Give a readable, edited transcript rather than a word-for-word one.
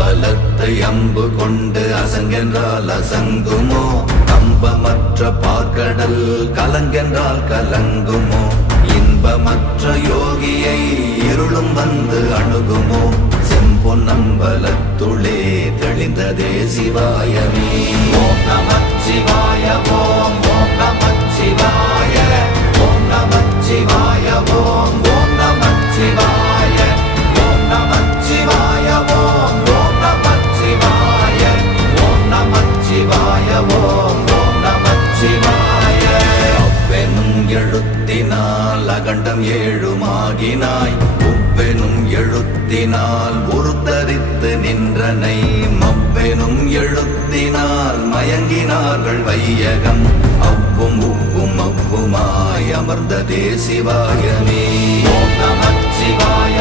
பலத்தை அம்பு கொண்டு அசங்கென்றால் அசங்குமோ? கம்பமற்ற பார்க்கடல் கலங்கென்றால் கலங்குமோ? இன்பமற்ற யோகியை இருளும் வந்து அணுகுமோ? செம்பொன்னம்பலத்துளே தெளிந்ததே சிவாயமே. ஓம் நமச்சிவாய ஓம் ஓம் நமச்சிவாய ஓம் நமச்சிவாய ஓம் ஓம் நமச்சிவாய ஓம் நமச்சிவாய ஓம் ஓம் நமச்சிவாய ஓம் நமச்சிவாய ஓம் ஓம் நமச்சிவாய. அவ்வெனும் எழுத்தினால் அகண்டம் ஏழுமாகினாய், உவ்வெனும் எழுத்தினால் உருத்தரித்து நின்றனை, மவ்வெனும் எழுத்தினால் மயங்கினார்கள் வையகம். அவ்வும் உவ்வும் அவ்வுமாய் அமர்ந்ததே சிவாயமே. ஓம் நமச்சிவாய